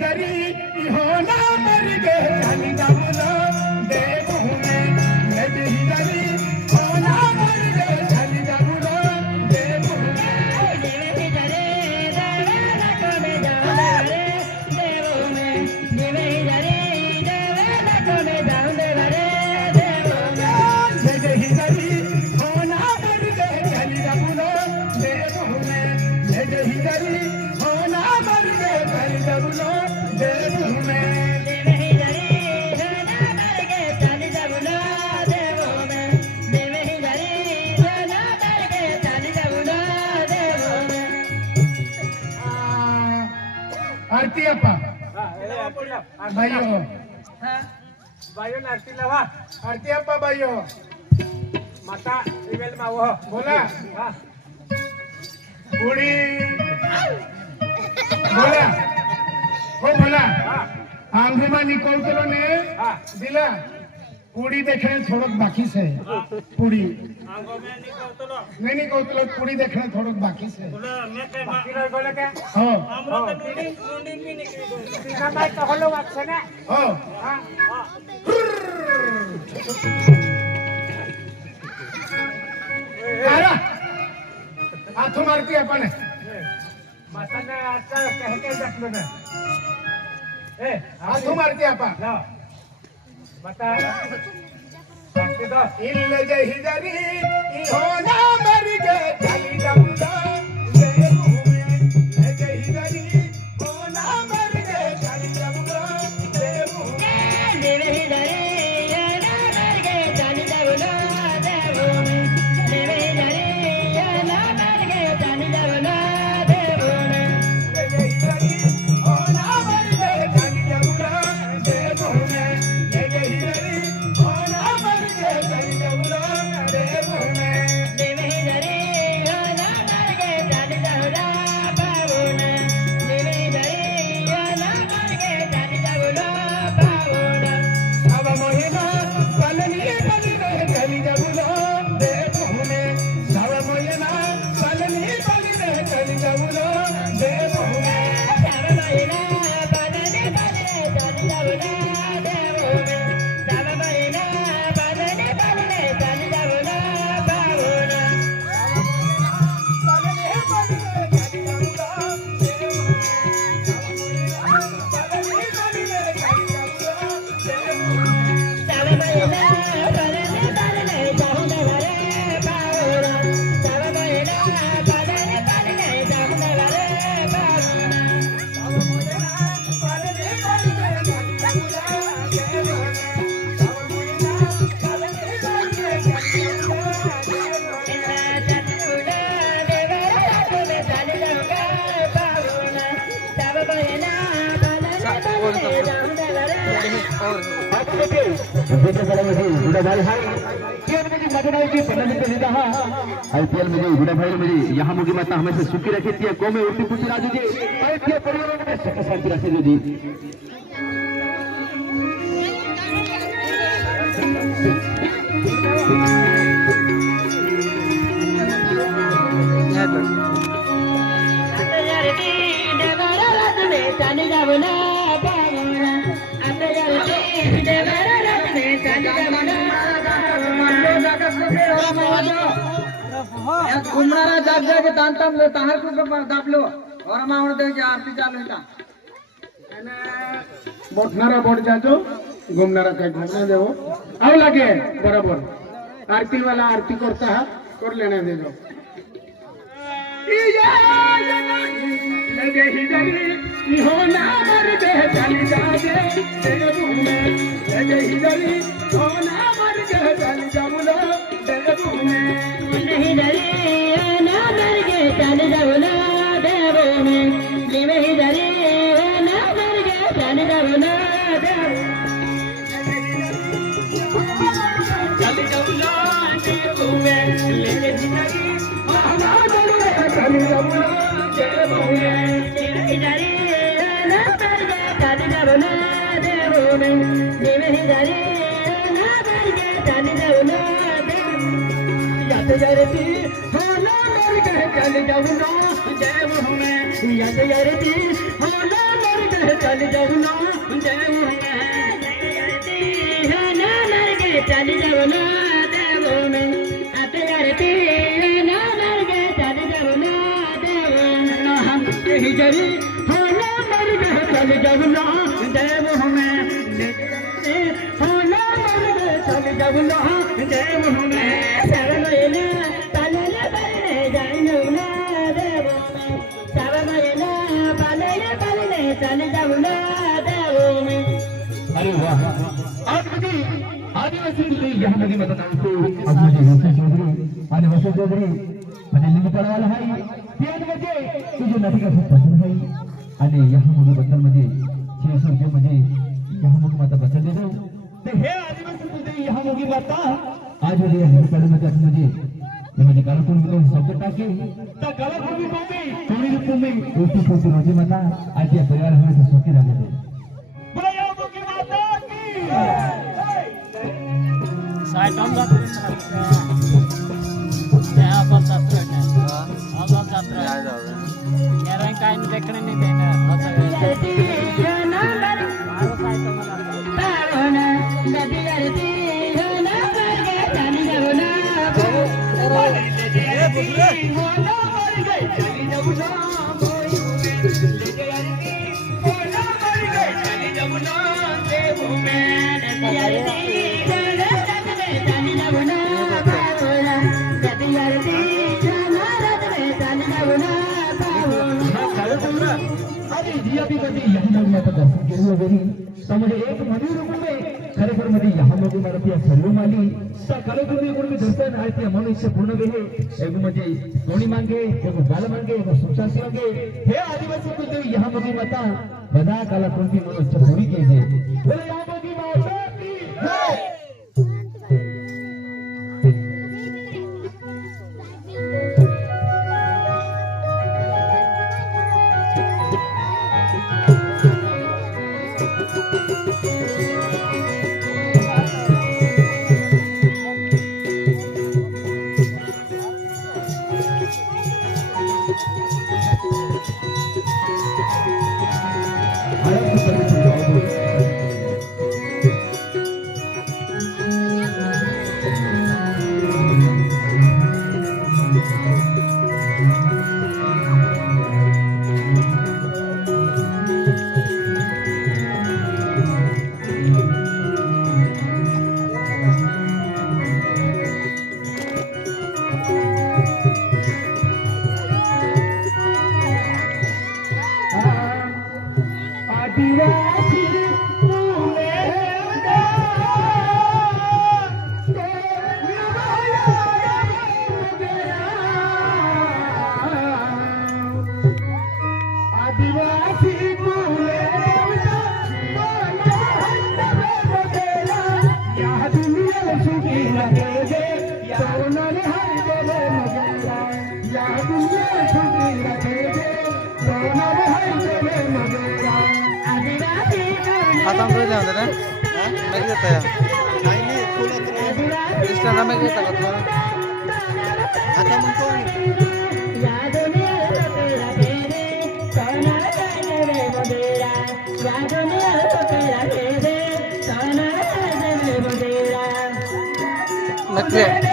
जरी होना मर गे चली जाऊना देव में लगे ही जरी होना मर गे चली जाऊना देव में देवे जरे देवे लको में जाऊं रे देव में देवे जरे देवे लको में जाऊं रे देव में लगे ही जरी होना मर गे चली जाऊना देव में लगे ही जरी होना मर गे चली जाऊना देव में देवे जरे होना मर गे चली जाऊं देव में देवे जरे होना मर गे चली जाऊं देव में आरती अप्पा भाइयों बायो नारती लावा आरती अप्पा भाइयों माता इवेल मा वो बोला हां बुढ़ी बोला हो बोला हां आंधेमा निकोल के ने हां दिला पूरी देखने थोड़क बाकी से पूरी आंगो में निकलतो नहीं कौतलो पूरी देखने थोड़क बाकी से बोला मैं के बाकी रह गेले के हो हमरो तो मुंडी भी निकली सीना भाई तो हलो बात से ना हो हां हां आरा हाथ मारती अपन माता ने अच्छा कह के देख लो ना ए हाथ मारती अपन ला माता बाकी दो इल्ल जही जरी होना मर गे चली जाऊंगा देव में जही जरी होना मर गे चली जाऊंगा देव में देवे जरे होना मर गे चली जाऊं देव में देवे जरे होना मर गे चली जाऊं देव में जही जरी होना मर गे चली जाऊंगा देव में जही जरी होना मर गे चली जाऊंगा देव में देवे जरे होना मर गे चली जाऊं बाबू में देवे जरे होना मर गे चली जाऊं बाबू में अब महिमा पलनी पली रे चली जाऊंगा देव में सब महिमा पलनी पली रे चली जाऊंगा देव में सब महिना बदने बदने चली जाऊं देव में सब महिना बदने बदने चली जाऊं बाबू में पलनी पली रे चली जाऊंगा देव में पलनी पली रे चली जाऊंगा देव में सब महिना बदने बदने चली जाऊं बाबू में सब महिना बदने बदने चली जाऊं बाबू में आईपीएल में गुड़ा भाई में यहाँ मुगी माता हमेशा सुखी रखी थी को में उठी खुशी राजू जी आईपीएल परिवार में सुख शांति रखे जो जी घुमणारा जाग जाग तांताम लो ताहार को दाबलो और मावण दे के आरती चालू था मोठनारा बोट जाजो घूमनारा काय घूमने देवो आव लागे बराबर आरती वाला आरती करता है कर लेने दे दो लगे ही जरी होना मर दे चली जाजे देव में लगे ही जरी होना मर दे चली जाऊलो देव में नहीं डरे ना डर के चल जाओ ना देव में देवे ही डरे ना डर के चल जाओ ना देव चली जाऊलो देव में लगे ही जरी होना मर दे चली जाऊलो देव में देवे ही डरे ना डर के चल जाओ ना देव में देवे ही डरे ना डर के चल जाओ ना देव यद यरती होना मर गए चल जाऊलो देव में यद यरती होना मर गए गए चल जाऊ ना देवो में ना मर गए चल जाओ ना देवो में आते करते ना मर गए चल जाओ ना देवो में ना हम ही जरी हो ना मर गए चल जाऊ ना देवो में हो ना मर गए चल जाऊ ना देवो में सरमयना पालना पालने जानो ना देवो में सरमयना पालने चल जाओ ना देवो में अरे वाह आज मुझे आदिवासी मुझे यहाँ मुझे बताना तो अब मुझे वसंत चौधरी आणि वसंत चौधरी म्हणजे लिंग पडवायला आहे ते म्हणजे तुझे नाटिका खूप पसंत आहे आणि यहाँ मुझे बद्दल म्हणजे 600 रुपये म्हणजे यहाँ मुझे माता बचत दे दो ते हे आदिवासी तुझे यहाँ मुझे माता आज मुझे लिंग पडवायला आता मुझे म्हणजे कालपूर में शब्द टाके त्या कालपूर में तुम्ही उसी खुशी रोजी माता आज या परिवार हमेशा सुखी रहे बोला यहाँ मुझे माता की Saya tambah terus. Saya abang satu ni. Abang satu. Yang kain dekne ni dena. ना मर Baru saya tambah. पावना नदी करती ना मर गए चल जाओ ना हो ना मर गए चल जाऊ ना हो ना मर गए चल जाऊ ना देवो में अरे जिया भी कभी यहाँ लोग माता दर्शन के लिए गई तो मुझे एक मनी रूप में खरेखर मध्ये यहाँ लोग मला त्या सर्व माली त्या कलाकृती कोणी दर्शन आहे त्या मन इच्छा पूर्ण वेहे एक म्हणजे कोणी मांगे एक बाल मांगे एक सुशांती मांगे हे आदिवासी कुलदेवी यहाँ लोग माता बधा कलाकृती मन इच्छा पूरी कीजिए बोले यहाँ लोग माता की जय आता आमचं जाऊन दे ना नाही घेता या नाही नाही इंस्टाग्राम नाही घेता का आता मग कोण नक्की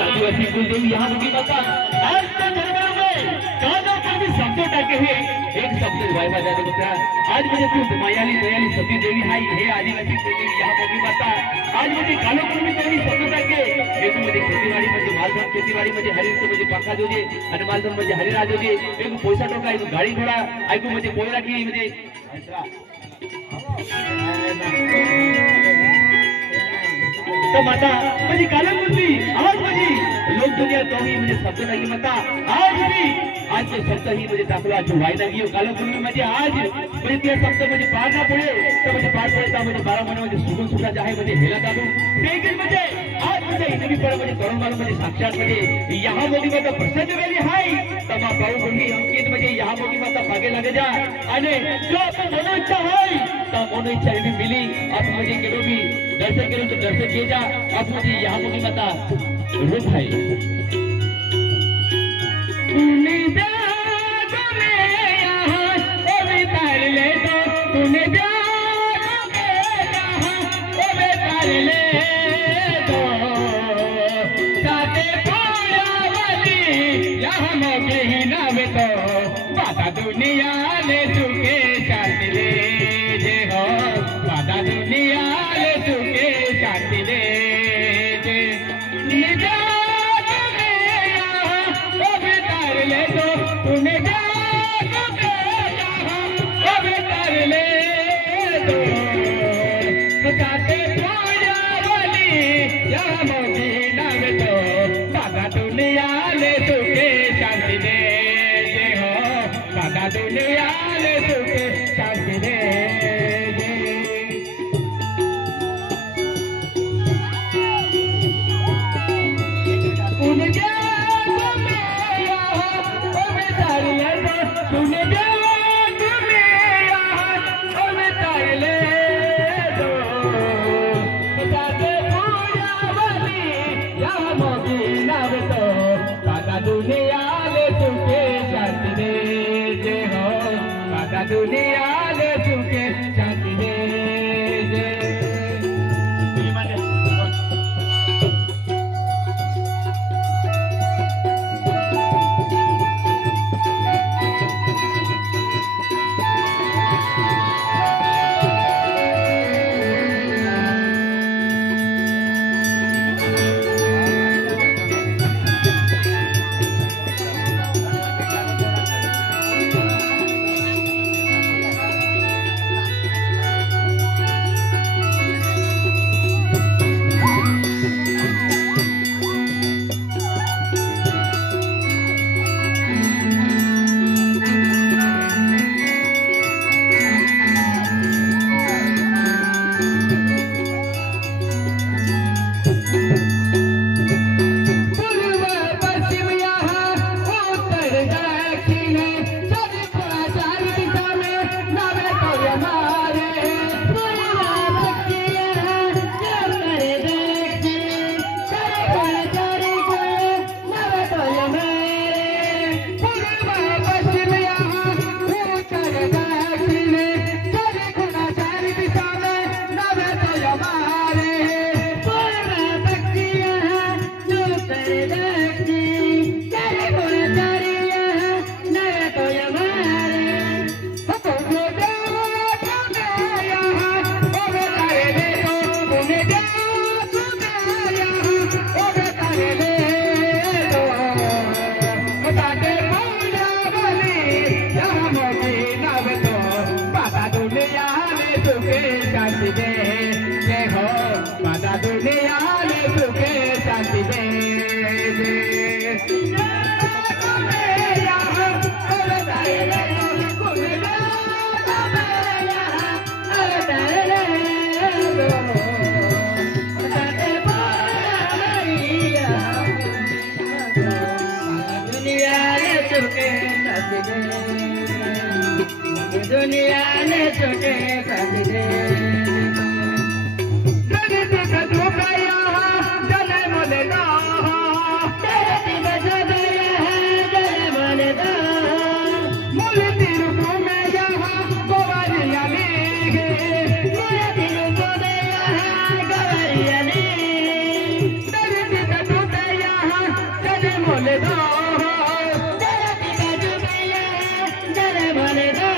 आदिवासी कुलदेवी यहाँ की माता आज के दरबार में काना का भी शब्द टाके हुए एक शब्द वायवा जाने बता आज मुझे तू मायाली दयाली सती देवी हाई हे आदिवासी कुलदेवी यहाँ की माता आज मुझे कालो कुल में शब्द टाके एक मुझे खेतीबाड़ी म्हणजे मालधन खेतीबाड़ी म्हणजे हरी तो मुझे पंखा जोजे आणि मालधन म्हणजे हरिराज जोजे एक पैसा टोका एक गाड़ी घोड़ा ऐकू म्हणजे पोयरा की म्हणजे तो माता माझी कालमूर्ती आवाज माझी लोक दुनिया तो ही म्हणजे शब्द नाही म्हणता आज मी आज ते शब्द ही म्हणजे टाकलो आज वायदा घेऊ कालपूर्वी म्हणजे आज म्हणजे ते शब्द म्हणजे पाडना पुढे तर म्हणजे पाड पडता म्हणजे 12 महिने म्हणजे सुगून सुखाचे आहे म्हणजे हेला दाबू देखील म्हणजे आज म्हणजे इनवी पड म्हणजे करून मारून म्हणजे साक्षात म्हणजे यहा मोदी माता प्रसन्न वेळी हाय तमा पाऊ कोणी अंकित म्हणजे यहा मोदी माता भागे लागे जा आणि जो आपण मनोइच्छा होय तर मनोइच्छा भी मिली आप मुझे केलो भी दर्शन करो तो दर्शन किए जा आप मुझे यहा मोदी माता रूप है तूने जादू में यहाँ ओ बेतार ले दो तूने जादू में यहाँ ओ बेतार ले दो साथे पूरा वाली यहाँ मौके ही नाम तो बाधा दुनिया ले चुके शांति ले जे हो बाधा दुनिया ले चुके शांति ले जे निजा दुनिया ले सुखे शांति दे उन जादू में यहाँ ओ बेतार ले दो उन जादू में यहाँ ओ बेतार ले दो बताते पूजा वाली यहाँ मोदी नाम तो बाधा दुनिया ले सुखे शांति दे दुनिया ले चुके शांति दे दुनिया ने छोटे कर दे जगत का धोखाया जले मोले ना जगत का धोखाया जले मोले ना मोले तीर को में यहाँ गोवारिया ले मोले तीर को में यहाँ गोवारिया ले जगत का धोखाया जले मोले ना जगत का धोखाया जले मोले ना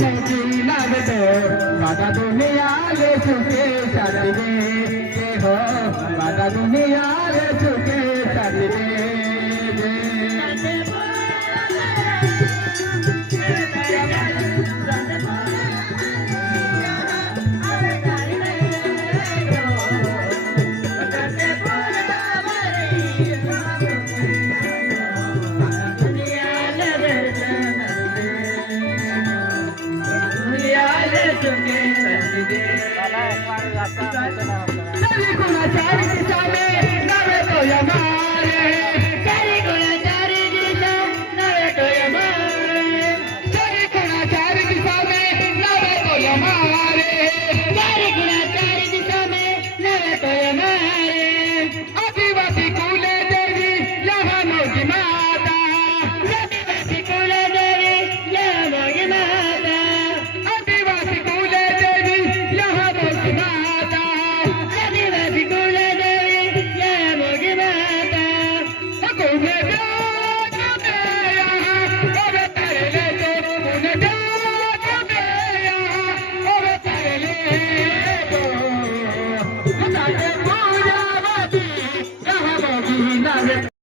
मोठी लागतो माझा दुनिया ले सुखे साथी दे हो माझा दुनिया ले सुखे साथी दे कोणाच्या विचारे नवे तो यमारे